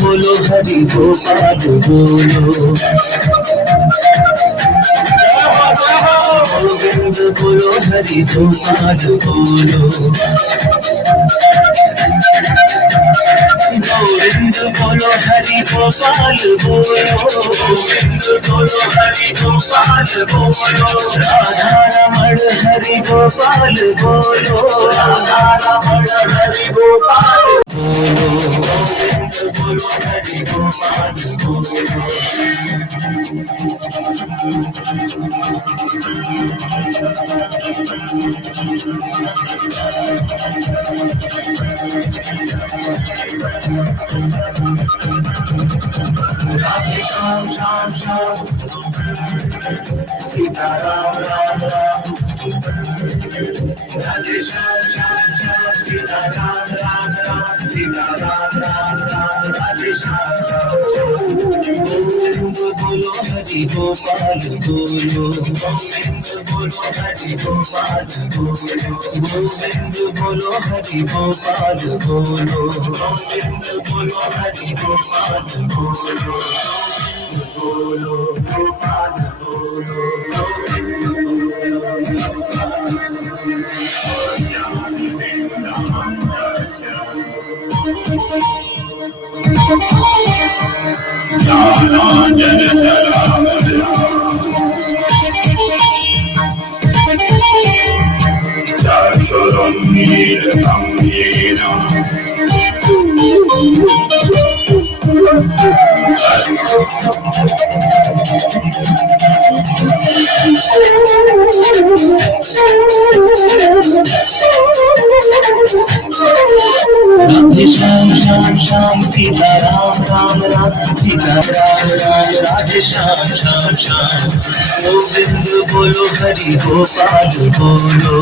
बोलो हरि गोपाल बोलो गोविंद बोलो हरि गोपाल बोलो गोविंद बोलो हरि गोपाल बोलो गोविंद बोलो हरि गोपाल बोलो राधा रमण हरि गोपाल बोलो राधा रमण हरि गोपाल बोलो गोविंद बोलो हरि गोपाल बोलो राधे श्याम श्याम श्याम सीता राम राम राम राधे श्याम श्याम श्याम सीता राम राम राम सीता राम राम राम राधे श्याम श्याम श्याम गोविंद बोलो हरि गोपाल बोलो गोविंद बोलो हरि गोपाल बोलो गोविंद बोलो हरि गोपाल बोलो गोविंद बोलो हरि गोपाल बोलो बोलो गोपाल बोलो राधे श्याम श्याम श्याम सीता राम राम राम सीता राम राम राधे श्याम श्याम श्याम गोविंद बोलो हरि गोपाल बोलो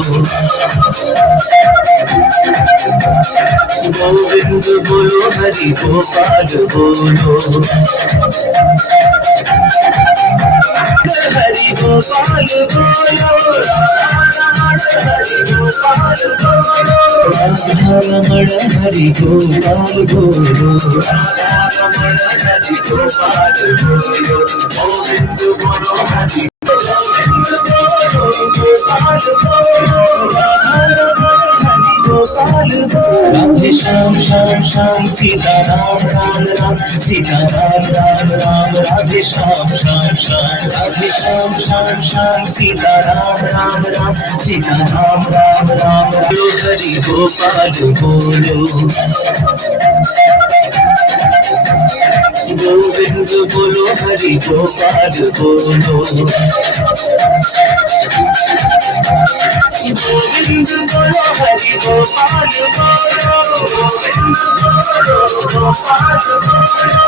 गोविंद बोलो हरि गोपाल बोलो हरि गोपाल बोलो हरि गोपाल बोलो रमण हरि गोपाल बोलो रमण हरि गोपाल बोलो गोविंद बोलो हरि गोविंद बोलो गोपाल बोलो गोपाल राधे श्याम श्याम श्याम सीता राम राम राम सीता राम राम राम राधे श्याम श्याम श्याम राधे श्याम श्याम श्याम सीता राम राम राम सीता राम राम राम बोलो हरि गोपाल बोलो गोविंद बोलो हरि गोपाल बोलो गोविंद बोलो हरि गोपाल बोलो गोविंद बोलो गोपाल बोलो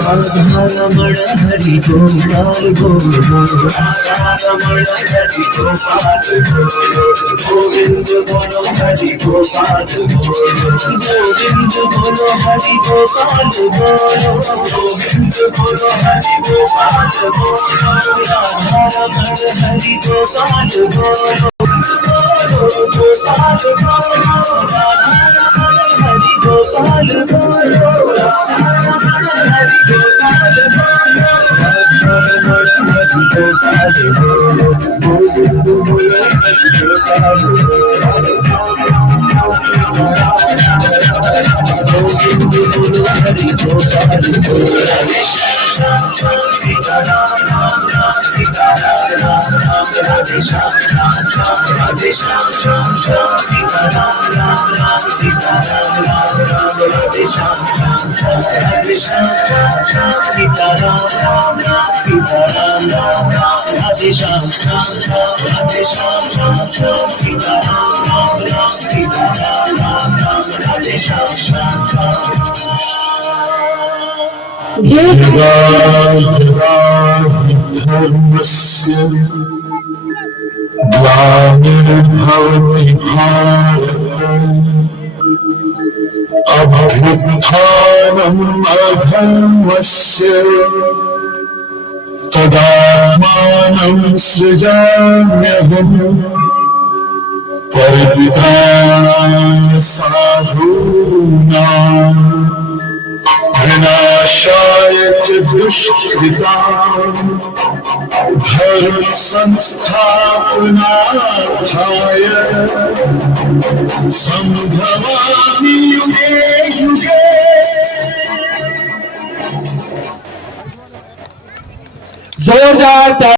राधा रमण हरि गोपाल बोलो राधा रमण हरि गोपाल बोलो गोविंद बोलो हरि गोपाल बोलो गोविंद बोलो हरि गोपाल बोलो गोविंद बोलो हरि गोपाल बोलो राधा हरि गोपाल बोलो गोपाल बोलो हरि गोपाल बोलो हरि गोपाल बोलो हरि गोपाल बोलो गोविंद बोलो हरि गोपाल बोलो गोविंद बोलो हरि गोपाल बोलो सीता राम राम राम सीता राम राम राधे श्याम राम राम राधे श्याम श्याम श्याम सीता राम राम राम सीता राम राम राम राधे श्याम श्याम श्याम राधे श्याम श्याम श्याम सीता राम राम राम सीता राम राम राम राधे श्याम श्याम श्याम राधे श्याम श्याम श्याम सीता राम राम राम सीता राम राम राम राधे श्याम श्याम श्याम धर्मस्य ग्लानिर्भवति भारत अभ्युत्थानम् अधर्मस्य तदात्मानं सृजाम्यहम् परित्राणाय साधूनां विनाशाय च दुष्कृताम् धर्म संस्थापनार्थाय संभवामि युगे युगे। जोरदार